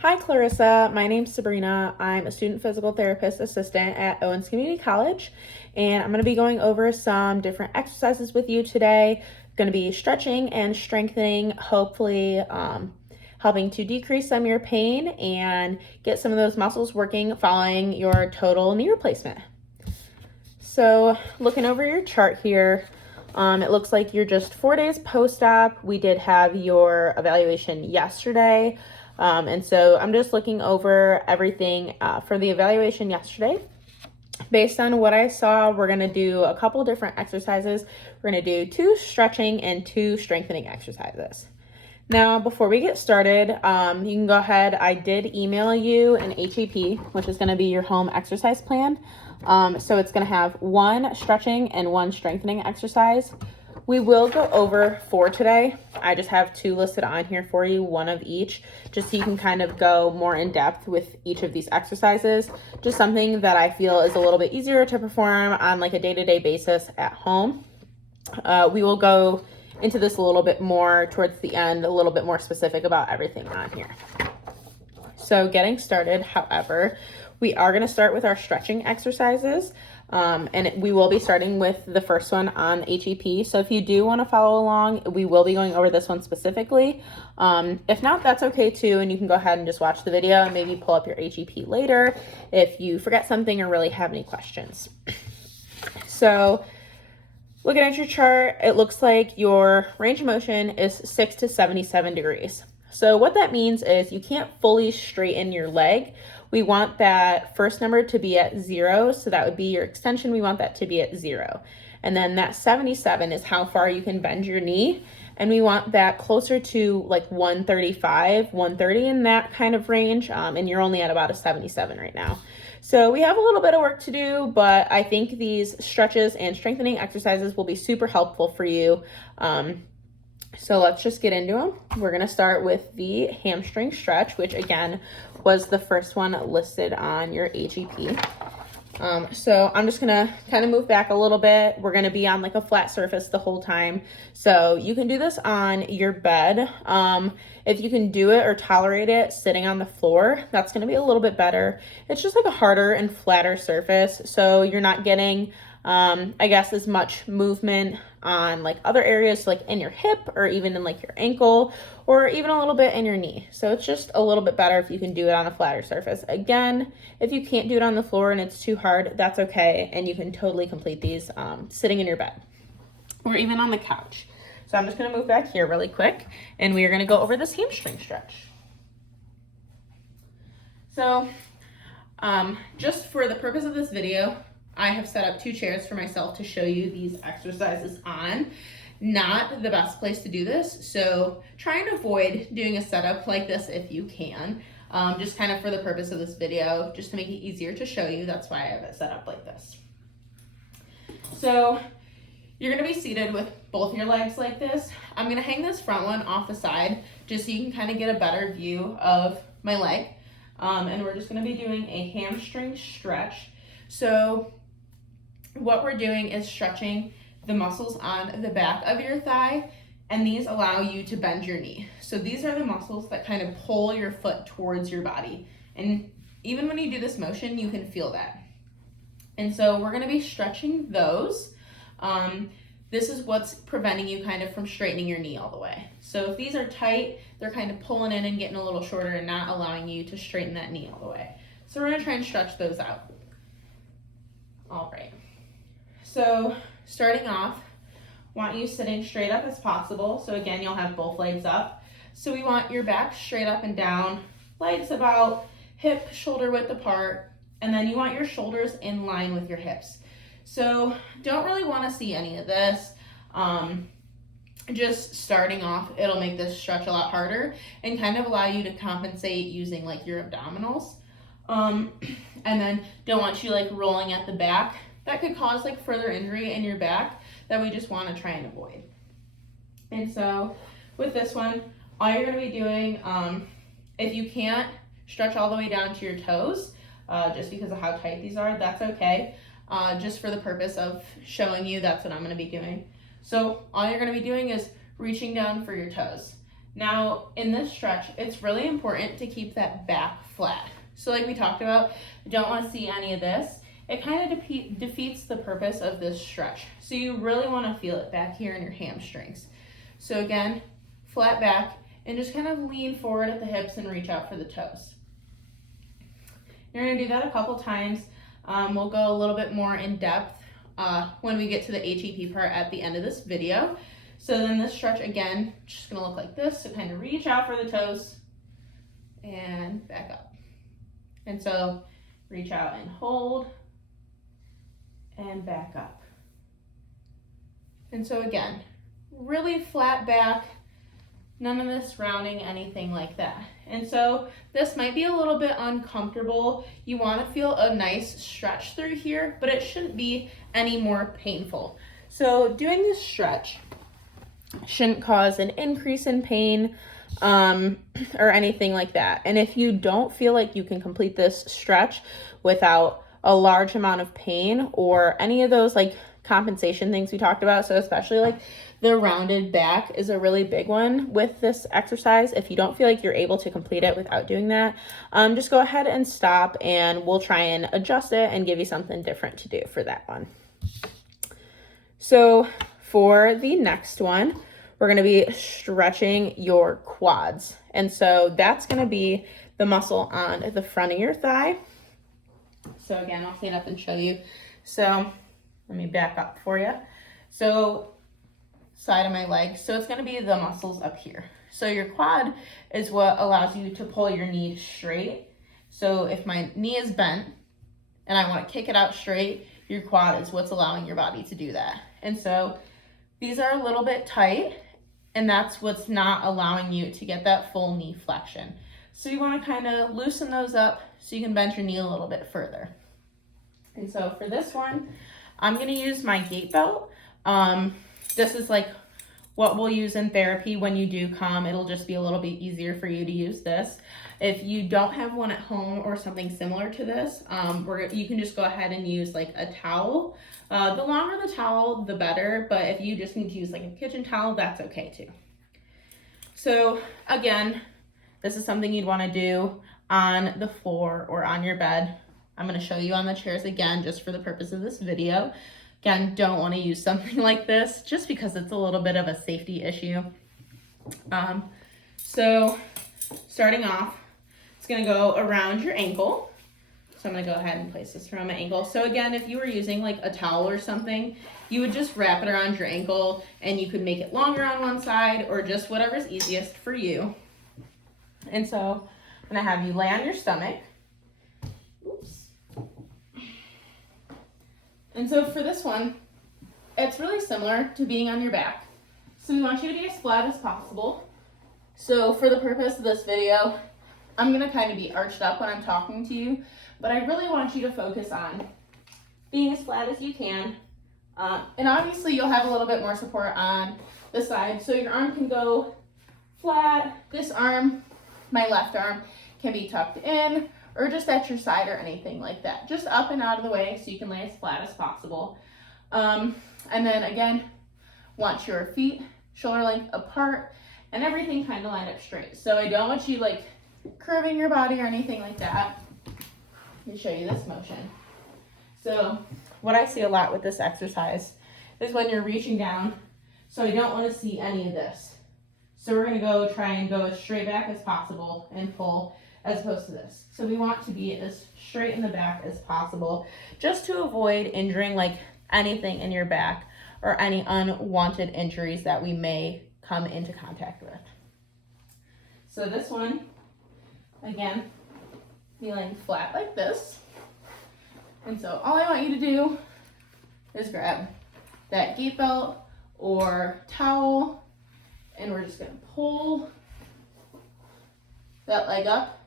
Hi, Clarissa. My name's Sabrina. I'm a student physical therapist assistant at Owens Community College, and I'm going to be going over some different exercises with you today. Going to be stretching and strengthening, hopefully helping to decrease some of your pain and get some of those muscles working following your total knee replacement. So looking over your chart here, it looks like you're just 4 days post-op. We did have your evaluation yesterday. And so I'm just looking over everything for the evaluation yesterday. Based on what I saw, we're going to do a couple different exercises. We're going to do 2 stretching and 2 strengthening exercises. Now, before we get started, you can go ahead. I did email you an HEP, which is going to be your home exercise plan. So it's going to have 1 stretching and 1 strengthening exercise. We will go over 4 today. I just have 2 listed on here for you, 1 of each, just so you can kind of go more in depth with each of these exercises. Just something that I feel is a little bit easier to perform on like a day-to-day basis at home. We will go into this a little bit more towards the end, a little bit more specific about everything on here. So getting started, however, we are going to start with our stretching exercises. We will be starting with the first one on HEP. So if you do want to follow along, we will be going over this one specifically. If not, that's okay too. And you can go ahead and just watch the video and maybe pull up your HEP later if you forget something or really have any questions. So looking at your chart, it looks like your range of motion is 6 to 77 degrees. So what that means is you can't fully straighten your leg. We want that first number to be at 0, so that would be your extension. We want that to be at 0. And then that 77 is how far you can bend your knee. And we want that closer to like 135, 130 in that kind of range. And you're only at about a 77 right now. So we have a little bit of work to do, but I think these stretches and strengthening exercises will be super helpful for you. So let's just get into them. We're going to start with the hamstring stretch, which again was the first one listed on your HEP. So I'm just going to kind of move back a little bit. We're going to be on like a flat surface the whole time. So you can do this on your bed. If you can do it or tolerate it sitting on the floor, that's going to be a little bit better. It's just like a harder and flatter surface. So you're not getting, I guess, as much movement on like other areas, like in your hip or even in like your ankle or even a little bit in your knee. So it's just a little bit better if you can do it on a flatter surface. Again, if you can't do it on the floor and it's too hard, that's okay. And you can totally complete these sitting in your bed or even on the couch. So I'm just going to move back here really quick and we are going to go over this hamstring stretch. So just for the purpose of this video, I have set up 2 chairs for myself to show you these exercises on. Not the best place to do this, so try and avoid doing a setup like this if you can. Just kind of for the purpose of this video, just to make it easier to show you. That's why I have it set up like this. So you're going to be seated with both your legs like this. I'm going to hang this front one off the side just so you can kind of get a better view of my leg. And we're just going to be doing a hamstring stretch. So what we're doing is stretching the muscles on the back of your thigh, and these allow you to bend your knee. So these are the muscles that kind of pull your foot towards your body. And even when you do this motion, you can feel that. And so we're gonna be stretching those. This is what's preventing you kind of from straightening your knee all the way. So if these are tight, they're kind of pulling in and getting a little shorter and not allowing you to straighten that knee all the way. So we're gonna try and stretch those out. All right. So starting off, want you sitting straight up as possible. So again, you'll have both legs up. So we want your back straight up and down, legs about hip, shoulder width apart, and then you want your shoulders in line with your hips. So don't really want to see any of this. Just starting off, it'll make this stretch a lot harder and kind of allow you to compensate using like your abdominals. And then don't want you like rolling at the back. That could cause like further injury in your back that we just want to try and avoid. And so with this one, all you're going to be doing, if you can't stretch all the way down to your toes, just because of how tight these are, that's okay. Just for the purpose of showing you, that's what I'm going to be doing. So all you're going to be doing is reaching down for your toes. Now, in this stretch, it's really important to keep that back flat. So like we talked about, you don't want to see any of this. It kind of defeats the purpose of this stretch. So you really want to feel it back here in your hamstrings. So again, flat back, and just kind of lean forward at the hips and reach out for the toes. You're going to do that a couple times. We'll go a little bit more in depth when we get to the HEP part at the end of this video. So then this stretch again, just going to look like this. So kind of reach out for the toes and back up. And so reach out and hold and back up. And so again, really flat back, none of this rounding, anything like that. And so this might be a little bit uncomfortable. You want to feel a nice stretch through here, but it shouldn't be any more painful. So doing this stretch shouldn't cause an increase in pain or anything like that. And if you don't feel like you can complete this stretch without a large amount of pain or any of those like compensation things we talked about, so especially like the rounded back is a really big one with this exercise. If you don't feel like you're able to complete it without doing that, just go ahead and stop, and we'll try and adjust it and give you something different to do for that one. So for the next one, we're going to be stretching your quads. And so that's going to be the muscle on the front of your thigh. So again, I'll stand up and show you. So let me back up for you. So side of my leg. So it's going to be the muscles up here. So your quad is what allows you to pull your knee straight. So if my knee is bent and I want to kick it out straight, your quad is what's allowing your body to do that. And so these are a little bit tight, and that's what's not allowing you to get that full knee flexion. So you want to kind of loosen those up so you can bend your knee a little bit further. And so for this one, I'm going to use my gait belt. This is like what we'll use in therapy when you do come. It'll just be a little bit easier for you to use this. If you don't have one at home or something similar to this, you can just go ahead and use like a towel. The longer the towel, the better, but if you just need to use like a kitchen towel, that's okay too. So again, this is something you'd want to do on the floor or on your bed. I'm going to show you on the chairs again, just for the purpose of this video. Again, don't want to use something like this just because it's a little bit of a safety issue. So starting off, it's going to go around your ankle. So I'm going to go ahead and place this around my ankle. So again, if you were using like a towel or something, you would just wrap it around your ankle, and you could make it longer on one side or just whatever's easiest for you. And so I'm going to have you lay on your stomach. Oops. And so for this one, it's really similar to being on your back. So we want you to be as flat as possible. So for the purpose of this video, I'm going to kind of be arched up when I'm talking to you, but I really want you to focus on being as flat as you can. And obviously you'll have a little bit more support on the side. So your arm can go flat. This arm, my left arm, can be tucked in or just at your side or anything like that. Just up and out of the way so you can lay as flat as possible. And then again, want your feet shoulder length apart and everything kind of lined up straight. So I don't want you like curving your body or anything like that. Let me show you this motion. So what I see a lot with this exercise is when you're reaching down. So I don't want to see any of this. So we're going to try and go as straight back as possible and pull, as opposed to this. So we want to be as straight in the back as possible, just to avoid injuring like anything in your back or any unwanted injuries that we may come into contact with. So this one, again, feeling flat like this. And so all I want you to do is grab that gait belt or towel, and we're just going to pull that leg up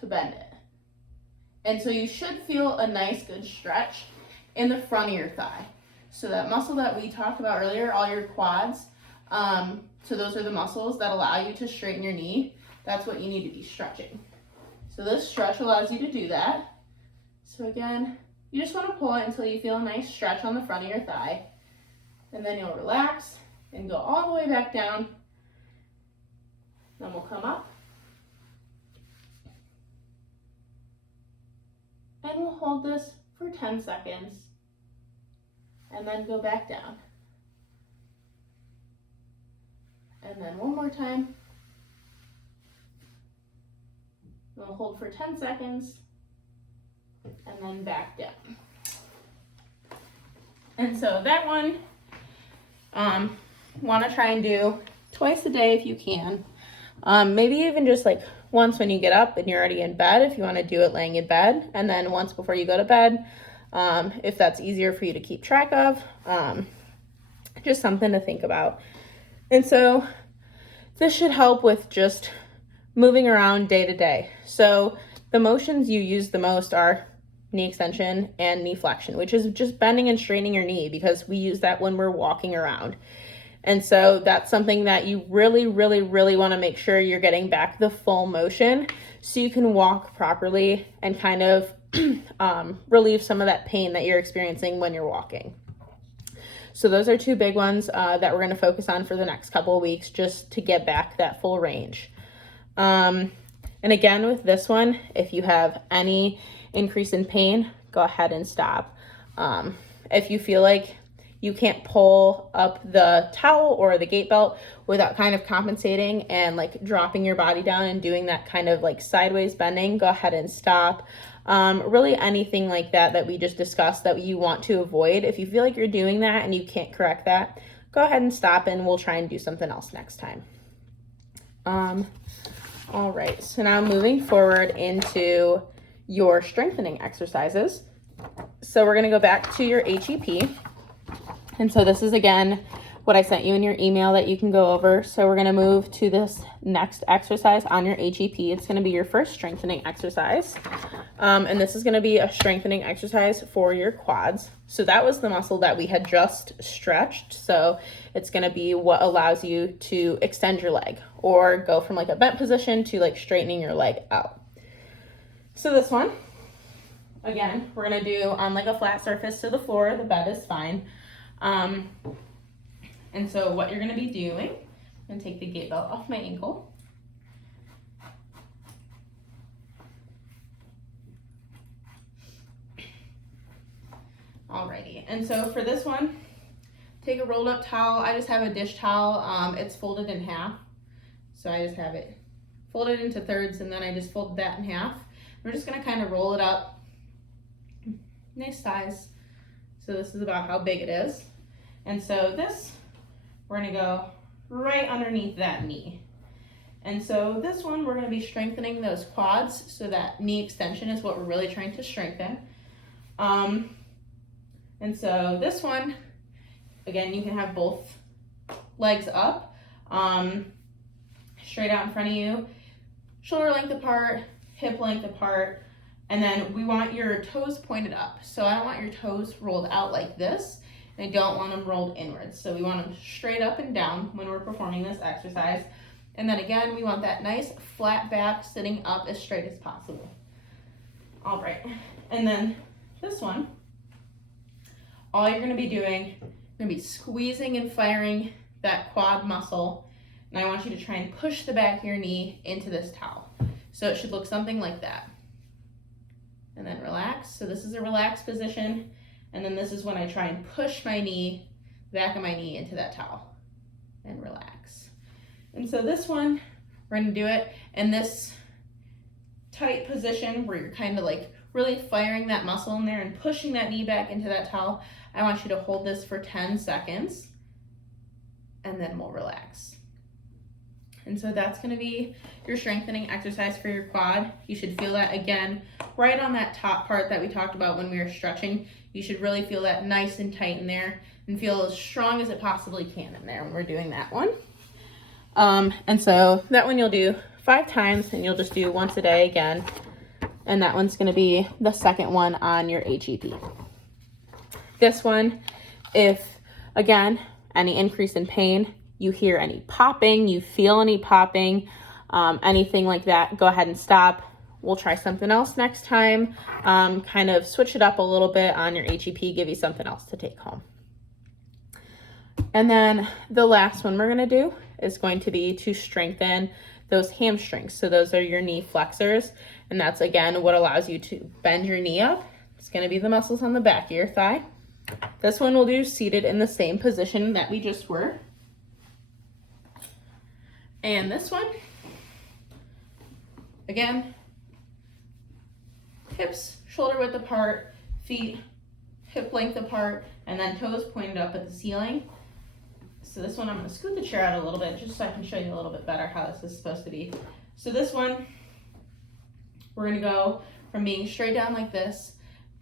to bend it. And so you should feel a nice good stretch in the front of your thigh. So that muscle that we talked about earlier, all your quads, so those are the muscles that allow you to straighten your knee. That's what you need to be stretching. So this stretch allows you to do that. So again, you just want to pull it until you feel a nice stretch on the front of your thigh. And then you'll relax and go all the way back down Then we'll come up. And we'll hold this for 10 seconds. And then go back down. And then one more time. We'll hold for 10 seconds. And then back down. And so that one, want to try and do twice a day if you can. Maybe even just like once when you get up and you're already in bed, if you want to do it laying in bed, and then once before you go to bed, if that's easier for you to keep track of. Just something to think about. And so this should help with just moving around day to day. So the motions you use the most are knee extension and knee flexion, which is just bending and straightening your knee, because we use that when we're walking around. And so that's something that you really, really, really want to make sure you're getting back the full motion so you can walk properly and kind of relieve some of that pain that you're experiencing when you're walking. So those are two big ones that we're going to focus on for the next couple of weeks, just to get back that full range. And again, with this one, if you have any increase in pain, go ahead and stop. If you feel like you can't pull up the towel or the gait belt without kind of compensating and like dropping your body down and doing that kind of like sideways bending, go ahead and stop. Really anything like that we just discussed that you want to avoid. If you feel like you're doing that and you can't correct that, go ahead and stop, and we'll try and do something else next time. All right, so now moving forward into your strengthening exercises. So we're gonna go back to your HEP. And so this is, again, what I sent you in your email that you can go over. So we're gonna move to this next exercise on your HEP. It's gonna be your first strengthening exercise. And this is gonna be a strengthening exercise for your quads. So that was the muscle that we had just stretched. So it's gonna be what allows you to extend your leg or go from like a bent position to like straightening your leg out. So this one, again, we're gonna do on like a flat surface to the floor. The bed is fine. And so what you're gonna be doing, I'm gonna take the gait belt off my ankle. Alrighty, and so for this one, take a rolled up towel. I just have a dish towel. It's folded in half. So I just have it folded into thirds, and then I just folded that in half. We're just gonna kind of roll it up, nice size. So this is about how big it is. And so this, we're gonna go right underneath that knee. And so this one, we're gonna be strengthening those quads, so that knee extension is what we're really trying to strengthen. And so this one, again, you can have both legs up, straight out in front of you, shoulder length apart, hip length apart, and then we want your toes pointed up. So I don't want your toes rolled out like this, and I don't want them rolled inwards. So we want them straight up and down when we're performing this exercise. And then again, we want that nice flat back sitting up as straight as possible. All right, and then this one, all you're gonna be doing, you're gonna be squeezing and firing that quad muscle, and I want you to try and push the back of your knee into this towel. So it should look something like that. And then relax. So this is a relaxed position, and then this is when I try and push my knee, back of my knee into that towel, and relax. And so this one, we're gonna do it in this tight position where you're kind of like really firing that muscle in there and pushing that knee back into that towel. I want you to hold this for 10 seconds, and then we'll relax. And so that's gonna be your strengthening exercise for your quad. You should feel that again, right on that top part that we talked about when we were stretching. You should really feel that nice and tight in there and feel as strong as it possibly can in there when we're doing that one. And so that one you'll do 5 times, and you'll just do once a day again. And that one's gonna be the second one on your HEP. This one, if, again, any increase in pain, you hear any popping, you feel any popping, anything like that, go ahead and stop. We'll try something else next time. Kind of switch it up a little bit on your HEP, give you something else to take home. And then the last one we're gonna do is going to be to strengthen those hamstrings. So those are your knee flexors, and that's again what allows you to bend your knee up. It's going to be the muscles on the back of your thigh. This one we'll do seated in the same position that we just were. And this one, again, hips shoulder width apart, feet hip length apart, and then toes pointed up at the ceiling. So this one, I'm going to scoot the chair out a little bit just so I can show you a little bit better how this is supposed to be. So this one, we're going to go from being straight down like this,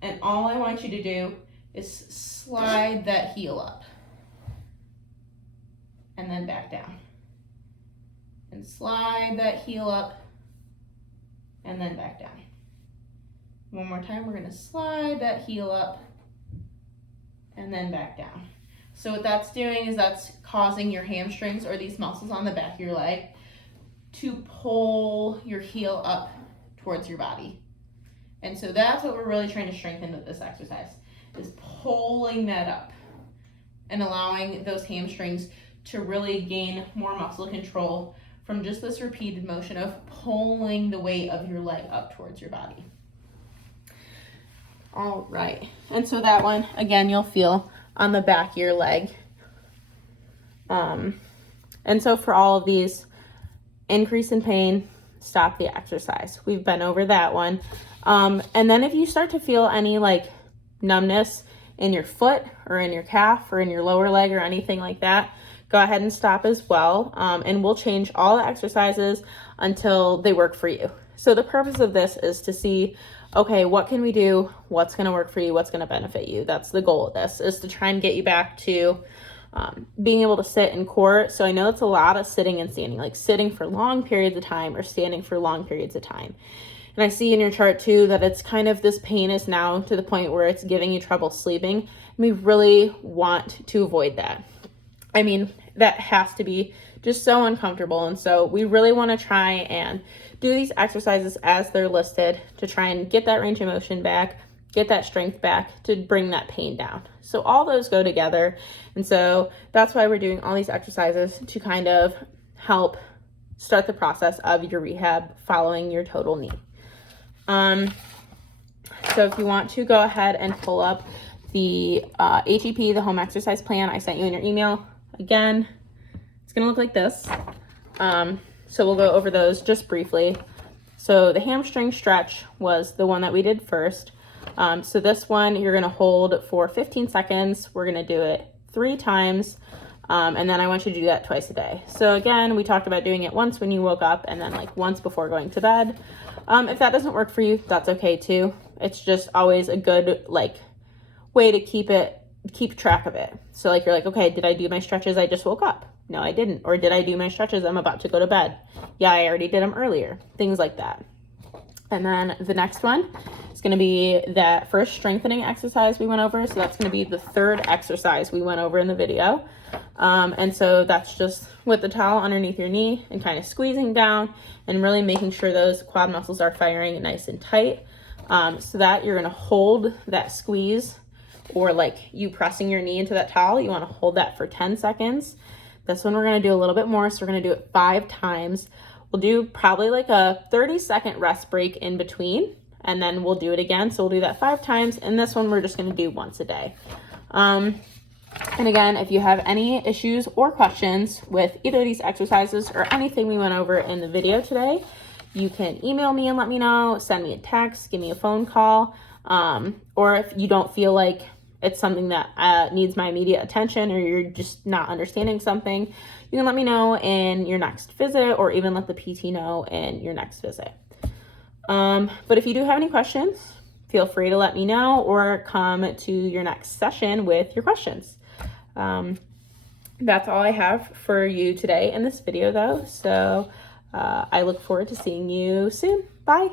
and all I want you to do is slide that heel up and then back down. And slide that heel up and then back down. One more time, we're going to slide that heel up and then back down. So what that's doing is that's causing your hamstrings, or these muscles on the back of your leg, to pull your heel up towards your body. And so that's what we're really trying to strengthen with this exercise, is pulling that up and allowing those hamstrings to really gain more muscle control from just this repeated motion of pulling the weight of your leg up towards your body. All right, and so that one, again, you'll feel on the back of your leg. And so for all of these, increase in pain, stop the exercise. We've been over that one. And then if you start to feel any like numbness in your foot or in your calf or in your lower leg or anything like that, go ahead and stop as well. And we'll change all the exercises until they work for you. So the purpose of this is to see, okay, what can we do? What's going to work for you? What's going to benefit you? That's the goal of this, is to try and get you back to being able to sit in court. So I know it's a lot of sitting and standing, like sitting for long periods of time or standing for long periods of time. And I see in your chart too that it's kind of, this pain is now to the point where it's giving you trouble sleeping. And we really want to avoid that. I mean, that has to be just so uncomfortable. And so we really want to try and do these exercises as they're listed to try and get that range of motion back, get that strength back, to bring that pain down. So all those go together. And so that's why we're doing all these exercises, to kind of help start the process of your rehab following your total knee. So if you want to go ahead and pull up the HEP, the home exercise plan I sent you in your email. Again, it's going to look like this. So we'll go over those just briefly. So the hamstring stretch was the one that we did first. So this one you're going to hold for 15 seconds. We're going to do it 3 times. And then I want you to do that twice a day. So again, we talked about doing it once when you woke up and then like once before going to bed. If that doesn't work for you, that's okay too. It's just always a good like way to keep track of it. So like you're like, okay, did I do my stretches? I just woke up. No, I didn't. Or did I do my stretches? I'm about to go to bed. Yeah, I already did them earlier. Things like that. And then the next one is going to be that first strengthening exercise we went over. So that's going to be the third exercise we went over in the video. And so that's just with the towel underneath your knee and kind of squeezing down and really making sure those quad muscles are firing nice and tight. So that you're going to hold that squeeze, or like you pressing your knee into that towel. You want to hold that for 10 seconds. This one we're going to do a little bit more. So we're going to do it 5 times. We'll do probably like a 30-second rest break in between, and then we'll do it again. So we'll do that 5 times. And this one we're just going to do once a day. And again, if you have any issues or questions with either of these exercises or anything we went over in the video today, you can email me and let me know, send me a text, give me a phone call. Or if you don't feel like it's something that needs my immediate attention, or you're just not understanding something, you can let me know in your next visit, or even let the PT know in your next visit. But if you do have any questions, feel free to let me know, or come to your next session with your questions. That's all I have for you today in this video though. So I look forward to seeing you soon. Bye.